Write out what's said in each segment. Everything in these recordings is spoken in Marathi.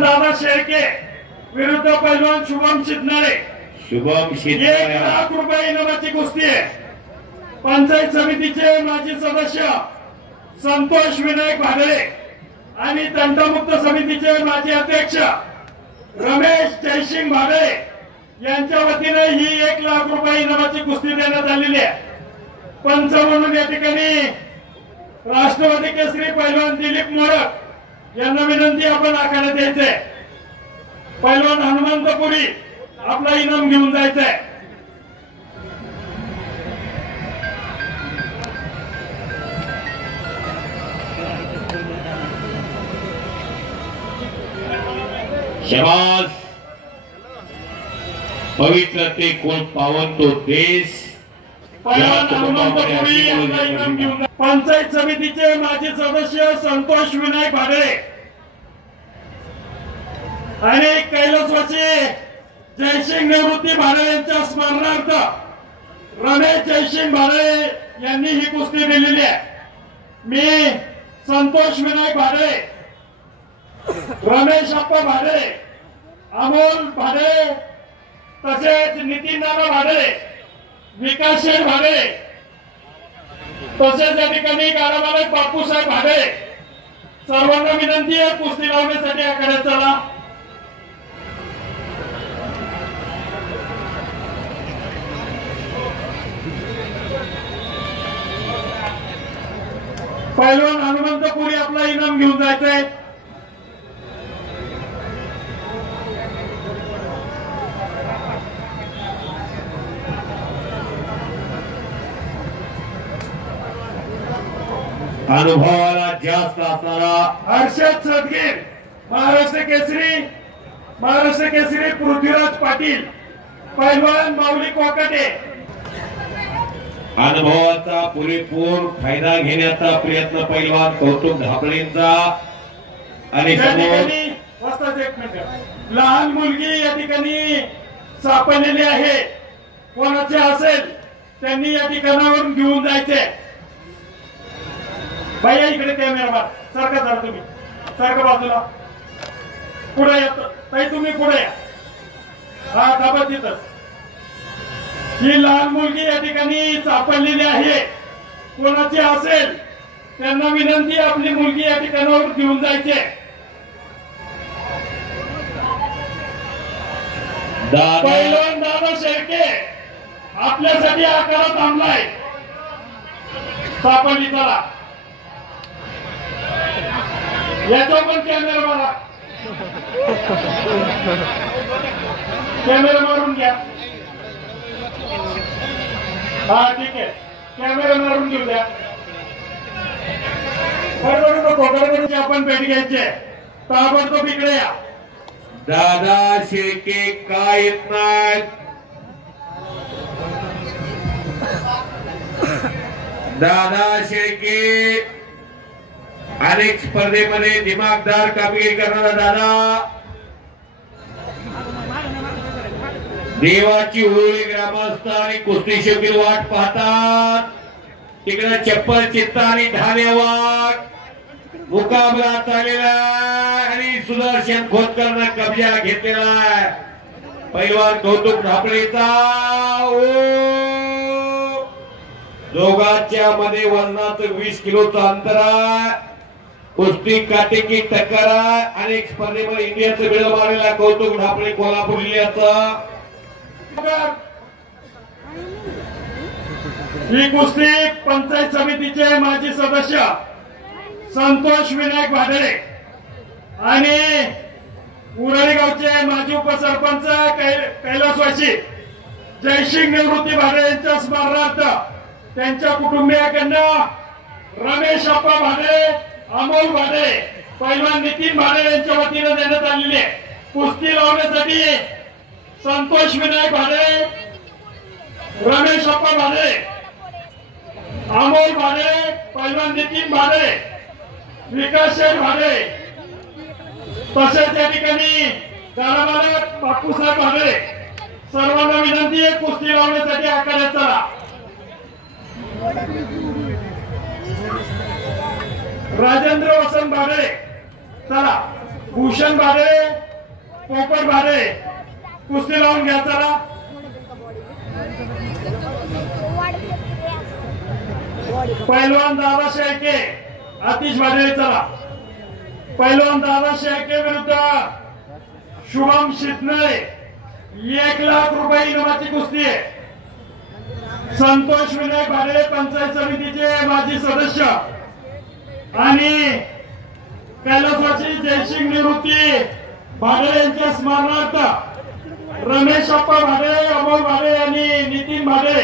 दादा शेळके विरुद्ध पैलवान शुभम शिंदे। 1 लाख रुपये इनामाची कुस्ती आहे। पंचायत समितीचे माजी सदस्य संतोष विनायक भाडळे आणि तंटमुक्त समितीचे माजी अध्यक्ष रमेश जयसिंग भाडळे यांच्या वतीने ही 1 लाख रुपये इनामाची कुस्ती देण्यात आलेली आहे। पंच म्हणून या ठिकाणी राष्ट्रवादी केसरी पैलवान दिलीप मोडक यांना विनंती आपण आखाड्यात द्यायचंय। पैलवान हनुमंतपुरी आपला इनाम घेऊन जायचंय। शाबाश। पवित्र ते कोण पावन तो देश। पैलवान हनुमंतपुरी यांना इनाम घेऊन। पंचायत समितीचे माजी सदस्य संतोष विनायक भाडळे आणि कैलासवासी जयसिंग निवृत्ती भाडळे यांच्या स्मरणार्थ रमेश जयसिंग भाडळे यांनी ही कुस्ती दिलेली आहे। मी संतोष विनायक भाडळे, रमेश अप्पा भाडळे, अमोल भाडळे तसेच नितीन नाना भाडळे, विकास शेठ भाडळे तसेच या ठिकाणी गाडामालक बापूसाहेब भाडळे सर्वांना विनंती आहे कुस्ती लावण्यासाठी आखाड्यात चला। पैलवान हनुमंतपुरी आपला इनाम घेऊन जायचंय। अनुभवाला जास्त असणारा हर्षद सदगीर महाराष्ट्र केसरी पृथ्वीराज पाटील पैलवान माऊली कोकाटे। अनुभवाचा पुरेपूर फायदा घेण्याचा प्रयत्न पैलवान कौतुक ढापळेंचा आणि एक मिनिट लहान मुलगी या ठिकाणी सापडलेली आहे। कोणाचे असेल त्यांनी या ठिकाणावरून घेऊन जायचे। भैया इकडे कॅमेरा सारखा जरा तुम्ही सारखं बाजूला पुढे येतो ताई तुम्ही पुढे या। हा दाबा तिथं ही लहान मुलगी या ठिकाणी सापडलेली आहे। कोणाची असेल त्यांना विनंती आपली मुलगी या ठिकाणावर घेऊन जायचे। पैलवान दादा शेळके आपल्यासाठी आकारात थांबलाय। सापडली चला याचा पण कॅमेरा मारा, कॅमेरा मारून घ्या। हा ठीक आहे कॅमेरा मारून घेऊ द्या। बरोबर आपण भेट घ्यायची ताबडतोब इकडे या। दादा शेळके काय येत नाहीत। दादा शेळके अनेक स्पर्धेमध्ये दिमागदार कामगिरी करणारा दादा देवाची होळी ग्रामस्थ आणि कुस्ती शौकीन वाट पाहतात। तिकडे चप्पल चित्ता आणि ढाण्यावर मुकाबला चाललेला आणि सुदर्शन खोतकरनं कब्जा घेतलेला पैलवान कौतुक ढापळेचा। दोघांच्या मध्ये वजनाचं 20 किलोचं अंतर आहे। कुस्ती काटेकी टक्कर आहे। अनेक स्पर्धेमध्ये इंडियाचं बिळ मारलेला कौतुक ढापळे कोल्हापूर जिल्ह्याचा। ही कुस्ती पंचायत समितीचे माजी सदस्य संतोष विनायक भाडळे आणि उरळी गावचे माजी उपसरपंच कैलासवासी जयसिंग निवृत्ती भाडळे यांच्या स्मरणार्थ त्यांच्या कुटुंबियाकडनं रमेश अप्पा भाडळे, अमोल भाडळे, पैलवान नितीन भाडळे यांच्या वतीने देण्यात आलेली आहे। कुस्ती लावण्यासाठी संतोष विनायक भाडळे, रमेश अप्पा भाडळे, अमोल भाडळे, पैलवान नितीन भाडळे, विकास शेठ भाडळे तसेच या ठिकाणी गाडामालक बापूसाहेब भाडळे सर्वांना विनंती आहे कुस्ती लावण्यासाठी आखाड्यात चला। राजेंद्र वसंत भाडळे चला। भूषण भाडे पोपट भाडे कुस्ती लावून घ्या चला. पैलवान दादा शेळके आतिश भाडे चला. पैलवान दादा शेळके विरुद्ध शुभम शितनळे 1,00,000 रुपये इनामाची कुस्ती आहे. संतोष विनायक भाडे पंचायत समितीचे माजी सदस्य आणि कैलासवासी जयसिंग निवृत्ती भाडे यांच्या स्मरणार्थ रमेश अप्पा भाडे अमोल भाडे आणि नितीन भाडे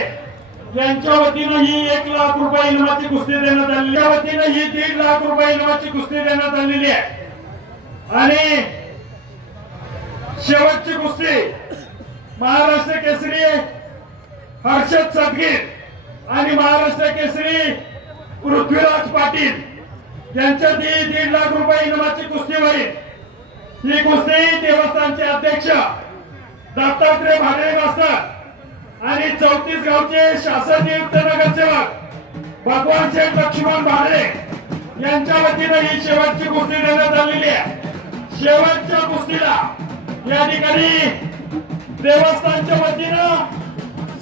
यांच्या वतीनं ही 1,00,000 रुपये इनामाची कुस्ती देण्यात आलेली आहे. वतीनं ही 1,50,000 रुपये इनामाची कुस्ती देण्यात आलेली आहे. आणि शेवटची कुस्ती महाराष्ट्र केसरी हर्षद सदगीर आणि महाराष्ट्र केसरी पृथ्वीराज पाटील यांच्यात ही 1,50,000 रुपये इनामाची कुस्ती होईल. ही कुस्ती देवस्थानचे अध्यक्ष दत्तात्रय भाडे मास्तर आणि 34 गावचे शासन नियुक्त नगरसेवक भगवान शेठ लक्ष्मण भाडे यांच्या वतीनं ही शेवटची कुस्ती देण्यात आलेली आहे. शेवटच्या कुस्तीला या ठिकाणी देवस्थानच्या वतीनं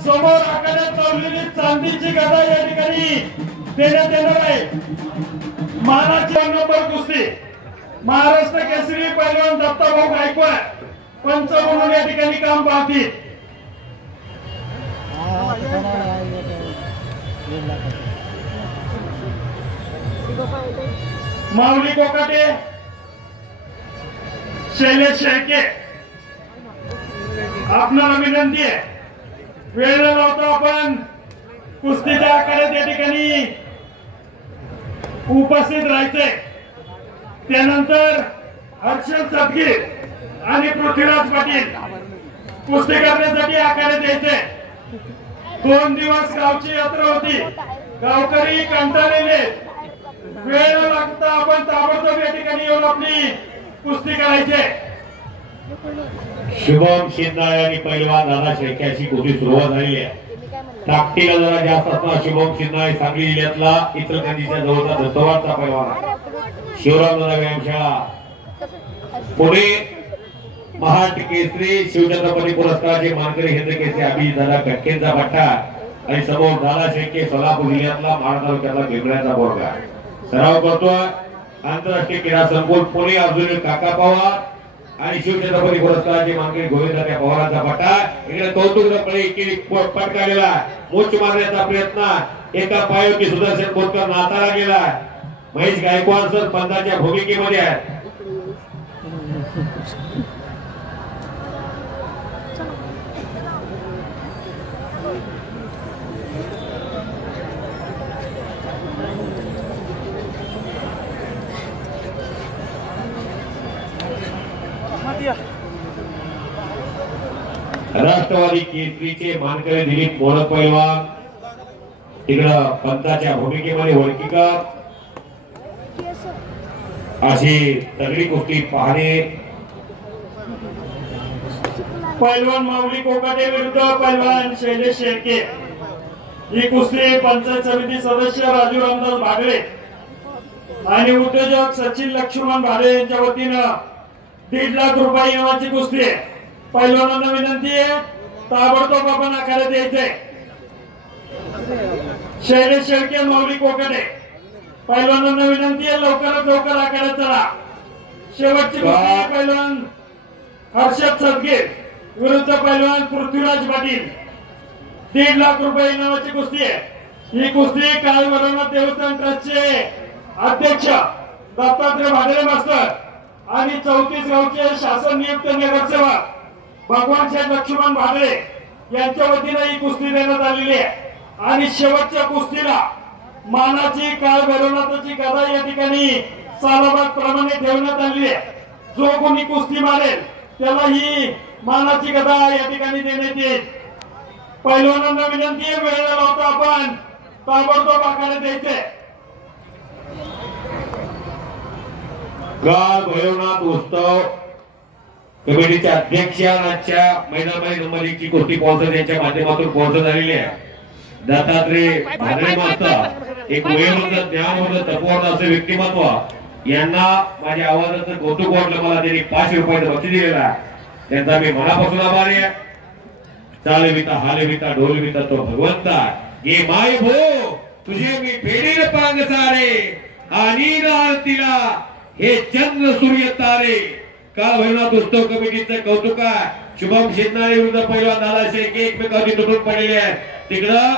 समोर आखाड्यात लावलेली चांदीची गदा या ठिकाणी देण्यात येणार आहे. मानाची नंबर कुस्ती महाराष्ट्र केसरी पैलवान दत्ताभाऊ गायकवाड पंच म्हणून या ठिकाणी काम पाहतील. माऊली कोकाटे शैलेश शेळके आपणाला विनंती आहे वेळ लावतो आपण कुस्तीच्या आखाड्यात या ठिकाणी उपस्थित राहायचे. त्यानंतर हर्षद सदगीर आणि पृथ्वीराज पाटील कुस्ती करण्यासाठी आखाड्यात यायचे. 2 दिवस गावची यात्रा होती. गावकरी कंटाळलेले. वेळ लागता आपण ताबडतोब या ठिकाणी येऊन आपली कुस्ती करायचे. शुभम शिंदे आणि पैलवान दादा शेळके अशी कुस्ती सुरुवात झालेली आहे. ताकदीला जरा जास्त असणार शुभम शिंदे सांगली जिल्ह्यातला इचलकरंजीच्या जवळचा दत्तवाडचा पैलवान. शिवराम दादा व्यायामशाळा पुणे महाट केसरी शिवछत्रपती पुरस्काराचे मानकरी हिंद केसरी अभिजित दादा कटकेंचा पट्टा आणि समोर दादा शेळके सोलापूर जिल्ह्यातला माढा तालुक्यातला बेंबळ्याचा बोरगा सराव करतोय. आंतरराष्ट्रीय क्रीडा संकुल पुणे अर्जुन काका पवार आणि शिवछत्रपती पुरस्काराचे मानकरी गोविंदा पवारांचा पट्टा. इकडे कौतुक पटकावलेला मोच मारण्याचा प्रयत्न एका पायावरती सुदर्शन बोरकर नाताला गेला. महेश गायकवाड सर पंचाच्या भूमिकेमध्ये आहेत. राष्ट्रवादी केसरीचे मानकरी दिलीप मोडक पैलवान तिकडं पंचाच्या भूमिकेमध्ये वळकीकर अशी तगडी कुस्ती पाहणे. पैलवान माऊली कोकाटे विरुद्ध पैलवान शैलेश शेळके ही कुस्ती पंचायत समिती सदस्य राजू रामदास भागळे आणि उद्योजक सचिन लक्ष्मण भाडे यांच्या वतीनं 1,50,000 रुपये इनामाची कुस्ती आहे. पैलवानांना विनंती आहे ताबडतोब आपण आखाड्यात यायचे. शैलेश शेळके माऊली कोकाटे पैलवानांना विनंती आहे लवकरात लवकर आखाड्यात चला. शेवटची कुस्ती पैलवान हर्षद सदगीर विरुद्ध पैलवान पृथ्वीराज पाटील 1,50,000 रुपये इनामाची कुस्ती आहे. ही कुस्ती काळ भैरवनाथ देवस्थान ट्रस्टचे अध्यक्ष दत्तात्रय भाडे मास्तर आणि 34 गावचे शासन नियुक्त नगरसेवक भगवान शेठ लक्ष्मण भाडे यांच्या वतीनं ही कुस्ती देण्यात आलेली आहे. आणि शेवटच्या कुस्तीला मानाची काळ भैरवनाथाची गदा या ठिकाणी सालाबाद प्रमाणे ठेवण्यात आलेली आहे. जो कोणी कुस्ती मारेल त्याला ही मानाची गदा या ठिकाणी देण्यात येईल. पैलवानांना विनंती आहे वेळ लावता आपण ताबडतोब आखाड्यात यायचे. काळ भैरवनाथ उत्सव कमिटीचे अध्यक्ष आजच्या मैदानामध्ये नंबर 1 ची कुस्ती स्पॉन्सर यांच्या माध्यमातून स्पॉन्सर झालेली आहे. दत्तात्रय भाडे मास्तर एक वयोवृद्ध ज्ञानवृद्ध तत्ववर्ण असे व्यक्तिमत्व यांना माझ्या आवाजाचं कौतुक वाटलं, मला त्यांनी 500 रुपयाचं बक्षीस दिलेला, त्यांचा मी मनापासून आभारी आहे. चालविता हालविता ढोलविता तो भगवंता, ये माय भो तुझे मी फेडीन पांग सारे, आणि आरतीला हे चंद्र सूर्य तारे. काल भैरवनाथ उत्सव कमिटीचं कौतुक आहे. शुभम शिंदे विरुद्ध पैलवान दादा शेळके एकमेकांनी तुटून पडलेले आहेत. तिकडं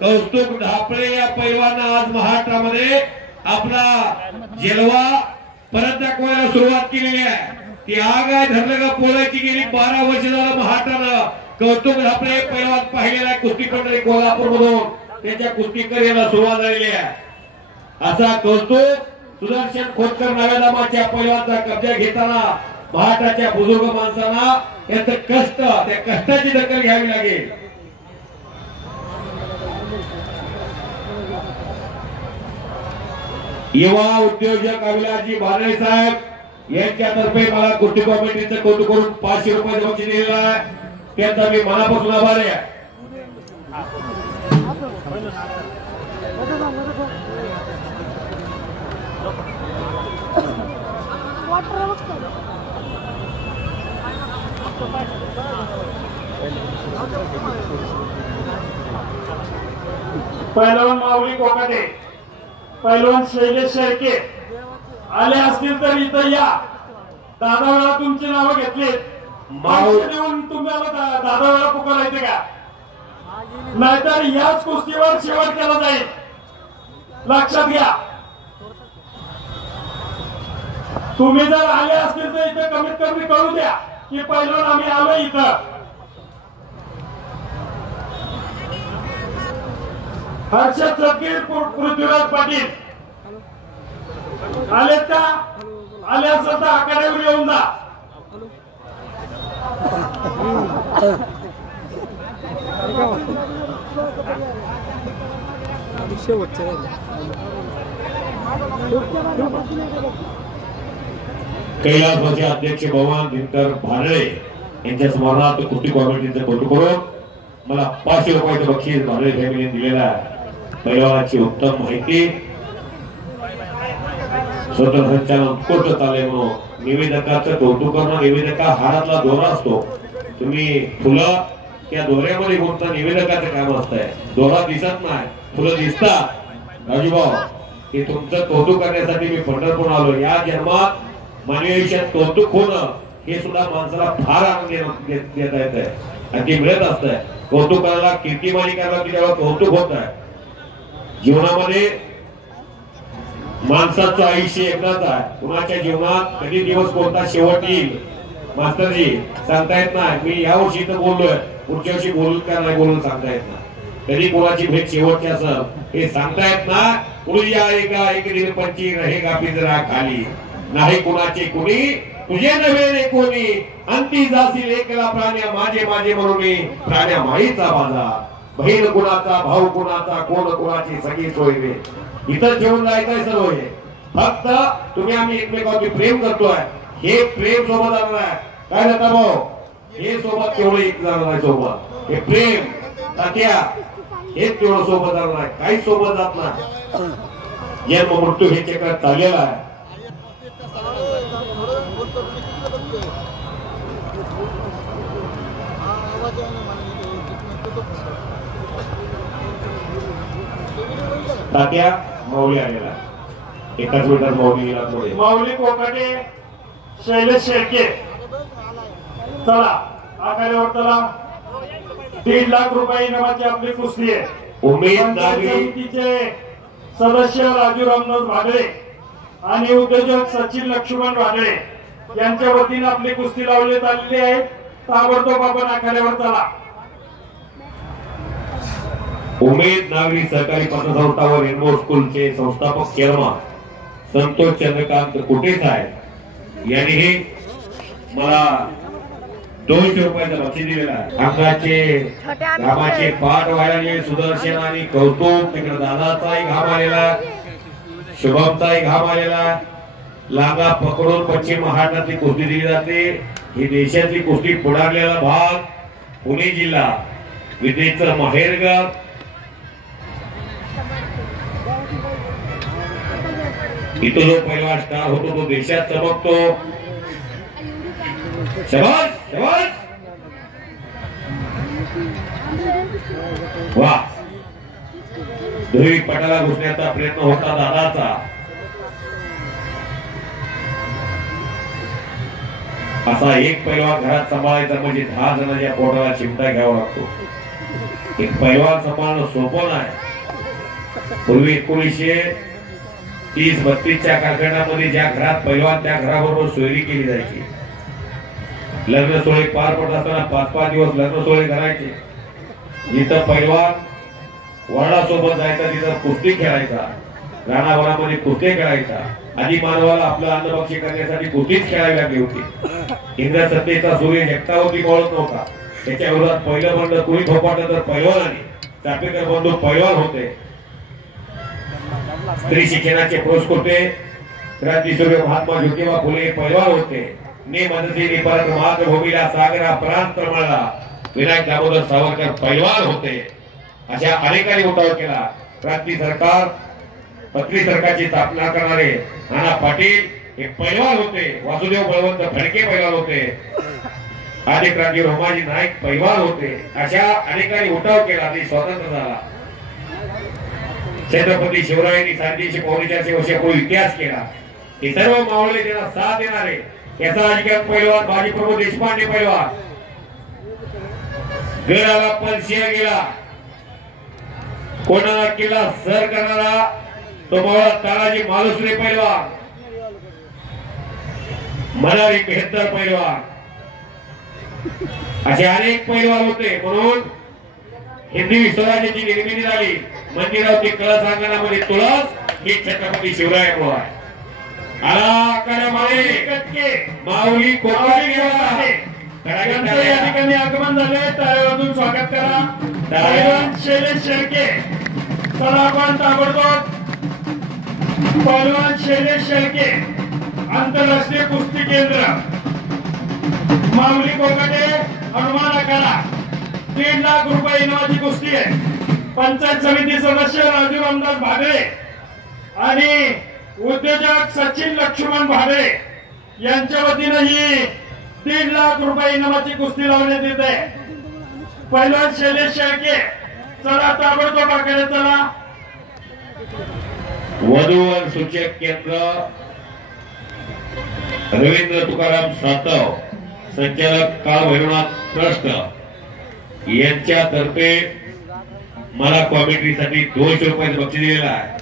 कौस्तुभ ढापळे या पैलवानं आज महाराष्ट्रामध्ये आपला जलवा परत दाखवायला सुरुवात केलेली आहे. ती आग आहे धरलं का पोलायची. गेली 12 वर्ष झालं महाराष्ट्रानं कौतुभ ढापळे पैलवान पाहिलेला कुस्तीपटू कोल्हापूर मधून त्यांच्या कुस्तीकर याला सुरुवात झालेली आहे. असा कौतुक सुदर्शन खोतकर नव्या नामाच्या पैलवानचा कब्जा घेताना महाराष्ट्राच्या बुजुर्ग माणसांना त्याचं कष्ट, त्या कष्टाची दखल घ्यावी लागेल. युवा उद्योजक अभिलाषजी भानळे साहेब यांच्यातर्फे मला कुस्ती कमिटीचं कौतुक करून 500 रुपयाचं बक्षीस दिलेलं आहे. त्यांचा मी मनापासून आभारी आहे. पैलवान माऊली कोकाटे, पैलवान शैलेश शेळके आले असतील तर इथं या. दादा वेळा तुमची नावं घेतली, देऊन तुम्हाला दादा वेळा पुकारायचे का? नाहीतर याच कुस्तीवर शेवट केला जाईल, लक्षात घ्या. तुम्ही जर आले असतील तर इथं कमीत कमी कळू द्या की पैलवान आम्ही आलो इथं. हर्षद सदगीर, पृथ्वीराज पाटील आलेत का? आले असेल तर आखाड्यावर येऊन जा. कैलासवासी अध्यक्ष भगवान दिनकर भानळे यांच्या स्मरणार्थ कुस्ती कमिटीचं कौतुक करून मला 500 रुपयाचं बक्षीस भानळे फॅमिलीने दिलेलं आहे. पैलवानाची उत्तम माहिती, स्वतः संचालन उत्कृष्ट चालले म्हणून निवेदकाचं कौतुक करणं. निवेदका हारातला दोरा असतो. तुम्ही फुलं त्या दोऱ्यामध्ये गुंतता, निवेदकाचं काम असतंय. दोरा दिसत नाही, फुलं दिसतात. राजूभाऊ, हे तुमचं कौतुक करण्यासाठी मी पंढरपूर आलो. या जन्मात मानवी आयुष्यात कौतुक होणं हे सुद्धा माणसाला फार आनंद देता येत आहे आणि ते मिळत असतंय. कौतुक करायला, कीर्तिमानी करायला की जेव्हा कौतुक होत आहे. जीवनामध्ये माणसाचं आयुष्य एकदाच आहे. कुणाच्या जीवनात कधी दिवस कोणता शेवट येईल मास्तरजी सांगता येत नाही. मी या वर्षी तर बोललोय, पुढच्या वर्षी बोलू का नाही बोलून सांगता येत नाही. कधी कोणाची भेट शेवटची असेल हे सांगता येत ना. पुढे आएगा एक दिन पंची रहेगा पिंजरा खाली, नाही कुणाचे कुणी तुझे नव्हे कोणी, अंती जाशील एकला प्राण्या माझे माझे म्हणून प्राण्या माईचा बाजार. बहीण कुणाचा, भाऊ कुणाचा, कोण कुणाची सगळी सोय रे. इथं जेवण जायचंय सर्व हे. फक्त तुम्ही आम्ही एकमेकांची प्रेम करतोय, हे प्रेम सोबत आणणार आहे. काय जाता भाऊ, हे सोबत तेवढं एक जाणार आहे. सोबत हे प्रेम तात्या हे तेवढं सोबत जाणार आहे. काही सोबत जात नाही. जन्म मृत्यू हे चक्र चाललेलं आहे. तात्या माऊली आलेला, एकाच मिनिटात माऊली गेला पुढे. माऊली कोकाटे, शैलेश शेळके, चला आखाड्यावर चला. 1.5 लाख रुपये इनामाची आपली कुस्ती आहे. उमेद नागरी समितीचे सदस्य राजू रामदास भाडळे आणि उद्योजक सचिन लक्ष्मण भाडळे यांच्या वतीने आपली कुस्ती लावण्यात आलेली आहे. ताबडतोब आपण आखाड्यावर चला. उमेद नागरी सहकारी पतसंस्था व रेनबो स्कूलचे संस्थापक चेअरमन संतोष चंद्रकांत कुटे साहेब यांनी मला 200 रुपयाचं बक्षीस दिलेलं आहे. अंगाचे घामाचे पाठ व्हायला सुदर्शन आणि कौतुक. तिकडे दादाचाही घाम आलेला, शुभमचाही घाम आलेला. लागा पकडून पश्चिम महाराष्ट्रातली कुस्ती दिली जाते. ही देशातली कुस्ती पुढारलेला भाग पुणे जिल्हा, विद्येचं माहेरगाव. इथं जो पहिला स्टार होतो तो देशात चमकतो. शाबास शाबास वा. धुळी पटाला घुसण्याचा प्रयत्न होता दादाचा. असा एक पैलवान घरात सांभाळायचा म्हणजे 10 जणांच्या पोटाला चिमटा घ्यावा लागतो. एक पैलवान सांभाळणं सोपं नाही. पूर्वी 1930-32च्या कालखंडामध्ये ज्या घरात पैलवान त्या घराबरोबर सोयरी केली जायची. लग्न सोहळे पार पडत असताना 5-5 दिवस लग्न सोहळे करायचे. जिथं पैलवान वडिलांसोबत जायचा तिथं कुस्ती खेळायचा. रानावनामध्ये कुस्ती खेळायचा. आधी मानवाला आपलं अन्नभक्षी करण्यासाठी कुस्तीच खेळावी लागली होती. इंग्रज सत्तेचा सूर्य एकटावरती बोलत नव्हता. त्याच्या विरोधात पहिलं बंड कुणी थोपाटलं तर पैलवानाने. चापेकर बंधू पैलवान होते. स्त्री शिक्षणाचे पुरस्कृते क्रांतीसूर्य महात्मा ज्योतिबा फुले पैलवान होते. ने मनसी परत मातृभूमीला सागरा प्रांत तळमळला. विनायक दामोदर सावरकर पैलवान होते. अशा अनेकांनी उठाव केला. क्रांती सरकार पत्री सरकारची स्थापना करणारे नाना पाटील हे पैलवान होते. वासुदेव बळवंत फडके पैलवान होते. आदी क्रांती रोमाजी नाईक पैलवान होते. अशा अनेकांनी उठाव केला. ते स्वतंत्र झाला. छत्रपती शिवरायांनी 450 वर्षापूर्वी इतिहास केला. हे सर्व मावळे त्यांना साथ देणारे याचा अधिकार पैलवान बाजीप्रभू देशपांडे पैलवान. गडाला पलशिया गेला. कोणाला किल्ला सर करणारा तो मावळा तानाजी मालुसरे पैलवान. मनारी 72 पैलवान. असे अनेक पैलवान होते. म्हणून हिंदवी स्वराज्याची निर्मिती झाली. मंदिरावरती कळस अंगणामध्ये तुळस ही छत्रपती शिवरायामुळे आहे. माऊली या ठिकाणी आगमन झाले. टाळ्यावाजून स्वागत करा. पैलवान शैलेश शेळके. चला आपण ताबडतोब पैलवान शैलेश शेळके आंतरराष्ट्रीय कुस्ती केंद्र माऊली कोकाटे हनुमान आखाडा 1.5 लाख रुपये इनामाची कुस्ती आहे. पंचायत समिती सदस्य राजू रामदास भागळे आणि उद्योजक सचिन लक्ष्मण भागळे यांच्या वतीनं ही 1.5 लाख रुपये इनामाची कुस्ती लावण्यात येत आहे. पैलवान शैलेश शेळके चला ताबडतोब आखाडे चला. वधूवर सूचक केंद्र रवींद्र तुकाराम सातव संचालक काळ भैरवनाथ ट्रस्ट यांच्यातर्फे मला कॉमेंट्रीसाठी 200 रुपयाचं बक्षीस दिलेलं आहे.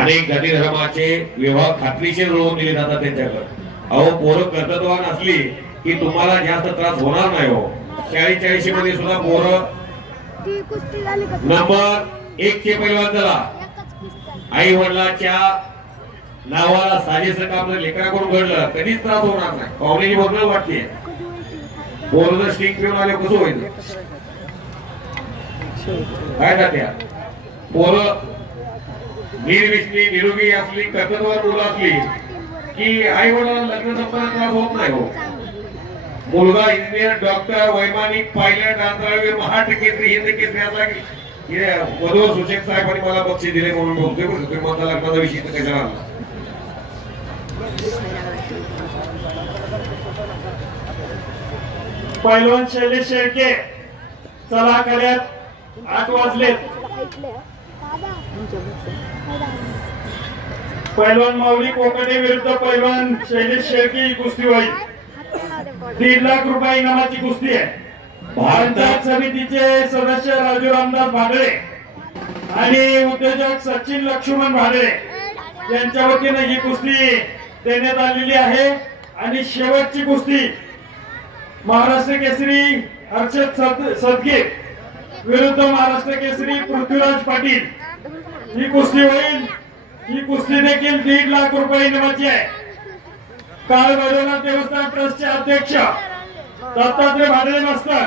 अनेक जाती धर्माचे विवाह खात्रीशीर जुळवून दिले जातात त्यांच्याकडे. अहो पोरं कर्तव्यवान असली की तुम्हाला जास्त त्रास होणार नाही. हो 40-40 मध्ये सुद्धा पोरं नंबर 1 चे पैलवान झाला. आई वडिलांच्या नावाला साजेसं काम जर लेकराकडून घडलं कधीच त्रास होणार नाही. पाहुण्याची बघणं वाटते. पोरं जर स्टिंग पिऊन आले कसं व्हायचं काय जात्या. पोरं निर्विष्णी निरोगी असली कर्तव्यवान मुलं असली की आई वडिलांना लग्न संपन्न त्रास होत नाही. हो मुलगा इंजिनियर डॉक्टर वैमानिक पायलट अंतराळवीर महाराष्ट्र केसरी हिंद केसरी असला की वधूवर सूचक साहेबांनी मला बक्षीस दिले म्हणून बोलतोय. तुम्ही माझा लग्नाचा विषय कशाला आणला. पैलवान शैलेश शेळके चला आखाड्यात 8 वाजलेत. पैलवान माऊली कोकाटे विरुद्ध पैलवान शैलेश शेळके ही कुस्ती होईल. 1.5 लाख रुपये इनामाची कुस्ती आहे. पंचायत समितीचे सदस्य राजू रामदास भागळे आणि उद्योजक सचिन लक्ष्मण भागळे यांच्या वतीनं ही कुस्ती देण्यात आलेली आहे. आणि शेवटची कुस्ती महाराष्ट्र केसरी हर्षद सदगे विरुद्ध महाराष्ट्र केसरी पृथ्वीराज पाटील ही कुस्ती होईल. ही कुस्ती देखील 1.5 लाख रुपये इनामाची आहे. काळ भैरवनाथ देवस्थान ट्रस्टचे अध्यक्ष दत्तात्रय भाडळे मास्तर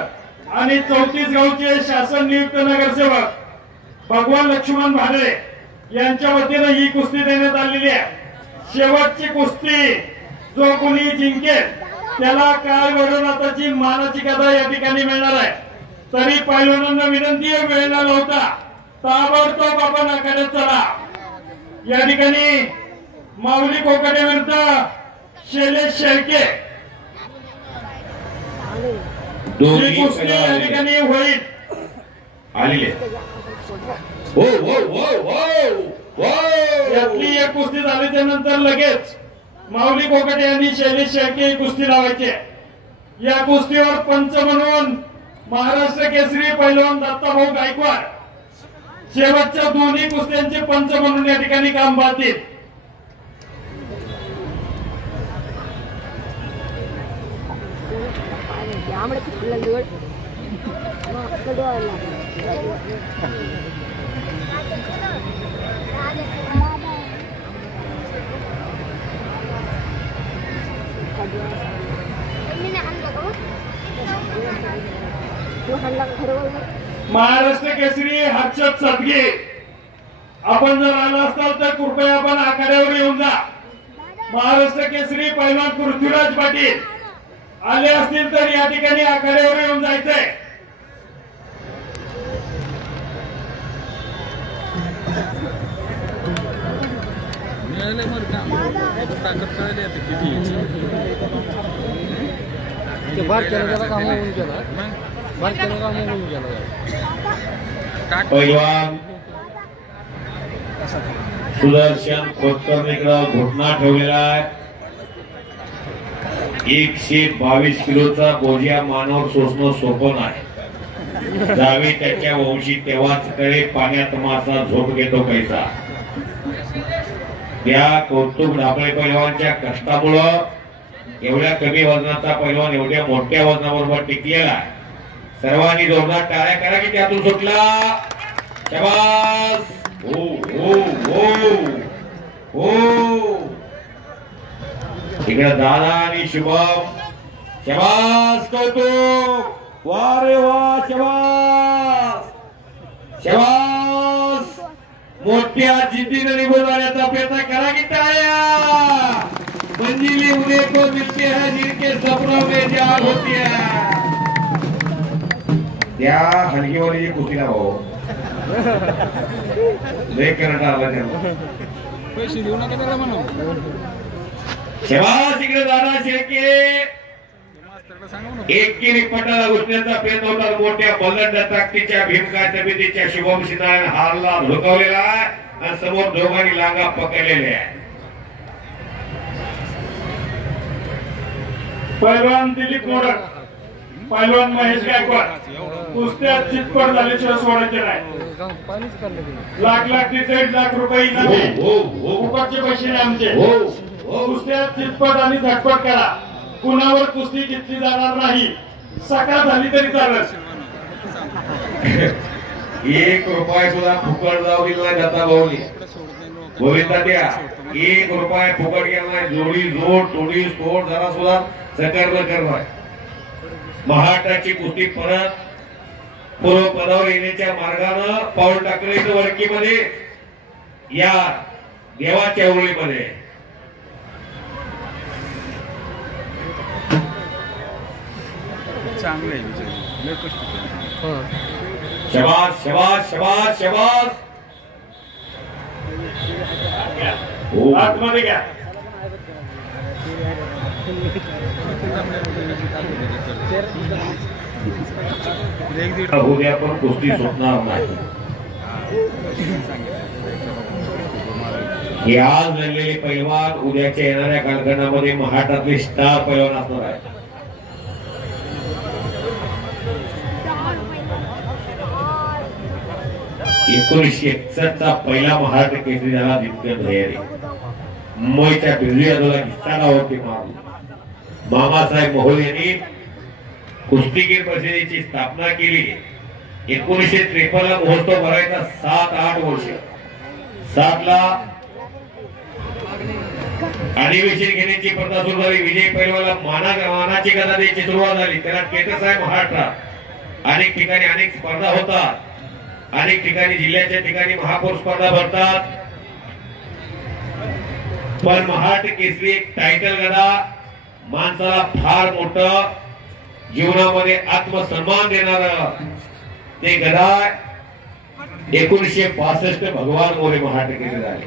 आणि 34 गावचे शासन नियुक्त नगरसेवक भगवान लक्ष्मण भाडळे यांच्या वतीनं ही कुस्ती देण्यात आलेली आहे. शेवटची कुस्ती जो कोणी जिंकेल त्याला काळ भैरवनाथाची मानाची गदा या ठिकाणी मिळणार आहे. तरी पैलवानांना विनंती आहे वेळ न लावता ताबडतोब आपण आखाड्यात चला. या ठिकाणी माऊली कोकाटे विरुद्ध शैलेश शेळके दोन्ही कुस्ती या ठिकाणी होईल आलेले हो हो हो हो हो यातली एक कुस्ती झाल्याच्या नंतर लगेच माऊली कोकाटे यांनी शैलेश शेळके ही कुस्ती लावायची. या कुस्तीवर पंच म्हणून महाराष्ट्र केसरी पैलवान दत्ताभाऊ गायकवाड शेवटच्या दोन्ही कुस्त्यांचे पंच म्हणून या ठिकाणी काम पाहतील. महाराष्ट्र केसरी हर्षद सदगे आपण जर आला असाल तर कृपया आपण आखाड्यावर येऊन जा. महाराष्ट्र केसरी पैलवान पृथ्वीराज पाटील आले असतील तर या ठिकाणी आखाड्यावर येऊन जायचंय. पैलवान सुदर्शन खोतकरनीकडे घोटणा ठेवलेला आहे. 122 किलोचा बोजा मानव सोसणं सोपं नाही. जावे त्याच्या वंशी तेव्हाच कडे पाण्यात मासा झोप घेतो कैसा. त्या कौतुक ढापळे पैलवानच्या कष्टामुळं एवढ्या कमी वजनाचा पैलवान एवढ्या मोठ्या वजनाबरोबर टिकलेला आहे. सर्वांनी जोरदार टाळ्या करा की त्यातून सुटला. शाबास. हो हो हो हो इकडे दादा आणि शुभम. शाबास कौतुक. वा रे वा. शाबास शाबास. मोठ्या जिद्दीने निघून जाण्याचा प्रयत्न करा की टाळ्या. मंजिली उन्हें को मिलती है जिनके सपनों में जाग होती है. त्या हलकीवाली कुस्तीला भाऊ लय करंट आला त्याला. पैसे देऊ नका त्याला म्हणून. शाबास. इकडे दादा शेळके एकेरी पटाला घुसण्याचा प्रयत्न होता. मोठ्या बलंड ताकदीच्या भीमकाय तब्येतीच्या शुभम सिद्धाने हारला धुडकावलेला आहे आणि समोर दोघांनी लांगा पकडलेले आहे. पैलवान दिलीप मोडक पैलवान महेश गायकवाड कुस्त्या चितपट झाल्याशिवाय सोडायचे नाही. लाख लाख ते 1.5 लाख रुपये फुकटचे पैसे नाही आमचे. कुस्त्या चितपट आणि झटपट करा. कुणावर कुस्ती घेतली जाणार नाही. सकाळ झाली तरी चालत. 1 रुपया सुद्धा फुकट जाऊ दिला नाही जाता भाऊनी. गोविंदा द्या 1 रुपया फुकट गेला नाही. जोडी जोड तोडी तोड जरा सुद्धा सकार करणार. महाराष्ट्राची कुस्ती परत पूर्व पदावर येण्याच्या मार्गानं पाऊल टाकले वडकीमध्ये या देवाच्या ओळीमध्ये. चांगले शाबास शाबास शाबास शाबास. आतमध्ये घ्या. उद्या पण कुस्ती सुटणार नाही. हे आज झालेले पैलवान उद्याच्या येणाऱ्या कालखंडामध्ये महाराष्ट्रातले स्टार पैलवान असणार आहे. चा पहिला महाराष्ट्र केसरी झाला दिनकर भैयारी. मुंबईच्या बिर्जू यादवला घिसाडावरती मारली. मामासाहेब मोहोळ यांनी कुस्तीगीर परिषदेची स्थापना केली. 1953 ला महोत्सव भरायचा. 7-8 वर्ष. 7 ला अधिवेशन घेण्याची प्रथा सुरू झाली. विजय पैलवानला मानाची गदा द्यायची सुरुवात झाली. त्याला स्टेटस आहे महाराष्ट्रात. अनेक ठिकाणी अनेक स्पर्धा होतात. अनेक ठिकाणी जिल्ह्याच्या ठिकाणी महापौर स्पर्धा भरतात. पण महाराष्ट्र केसरी एक टायटल गदा माणसाला फार मोठं जीवनामध्ये आत्मसन्मान देणार ते गदा 1965 भगवान मोरे महाराष्ट्र केसरी झाले.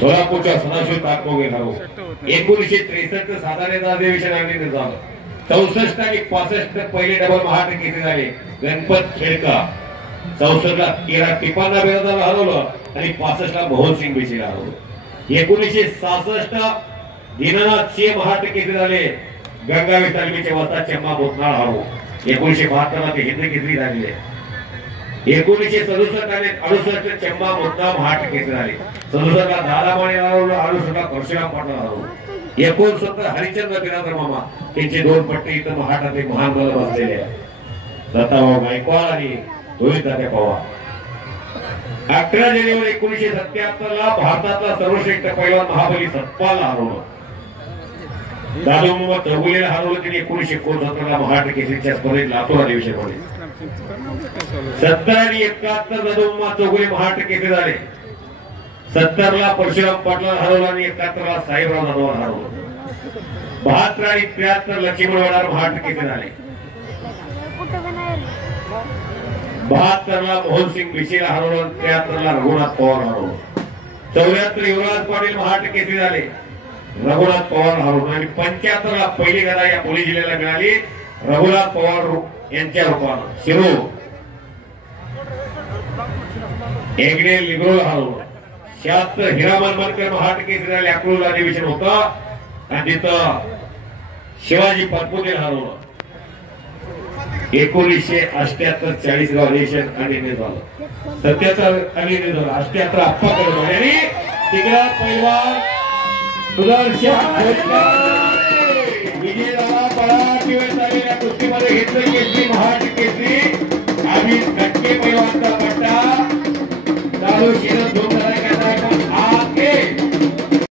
सोलापूरच्या सदाशिव ताकमोगे हरव 1963 साधारण अधिवेशन आणि झालं 64 आणि 65 पहिले डबल महाराष्ट्र केसरी झाले गणपत खेडका 64 ला 13 टिपांना विरोधाला हरवलं आणि 65 ला मोहन सिंग बेशीला हरवलं 1966 दीनानाथ सिंह महाराष्ट्र केसरी झाले गंगावी तालमीचे वस्ता चम्मा भोतनाळ हरवू 1972 ला ते हिंद केसरी झालेले 1967 आणि 68 चम्मा भोतनाळ महाराष्ट्र केसरी झाले 67 ला दादामाणी हरवलं 68 ला परशुराम पाटील हरवलं 69 हरिचंद्र बिरादर मामा त्यांचे 2 पट्टे इथं महाराष्ट्रात एक महान बल बसलेले आहे दत्ताभाऊ गायकवाड आणि रोहित दादा पवार 11 जानेवारी 1977 ला भारतातला सर्वश्रेष्ठ पैलवान महाबली सतपालला हरवलं दादू मोहम्मद चौगुलेला हरवलं त्यांनी 1969 ला महाराष्ट्र केसरीच्या स्पर्धेत लातूर अधिवेशनमध्ये 70 आणि 71 दादू मोहम्मद चौगुले महाराष्ट्र केसरी झाले 70 ला परशुराम पाटला हरवलं आणि 71 ला साहेबराव जाधव हरवलं 72 आणि 73 लक्ष्मण वडार महाराष्ट्र केसरी झाले 72 ला मोहन सिंग बिशीला हरवलं 73 ला रघुनाथ पवार हरवलं 74 युवराज पाटील महाराष्ट्र केसरी झाले रघुनाथ पवार हरवलं आणि 75 ला पहिली गदा या पुणे जिल्ह्याला मिळाली रघुनाथ पवार यांच्या रूपानं शिरो एगणे लिग्रोल हरवलं 76 हिरामन मनकर महाराष्ट्र केसरी झाले अकलूज अधिवेशन होतं आणि तिथं शिवाजी पतपुते हरवलं 1978 40 अधिवेशन आणि झालं 77 आणि झालं 78 अप्पा करतो आणि तिकडा पैलवान सुदर्शन विजयदादा पराठीवर झालेल्या कुस्तीमध्ये घेतलं केसरी महाराष्ट्र केसरी आणि धक्के पैलवानचा पट्टा चालू शिरत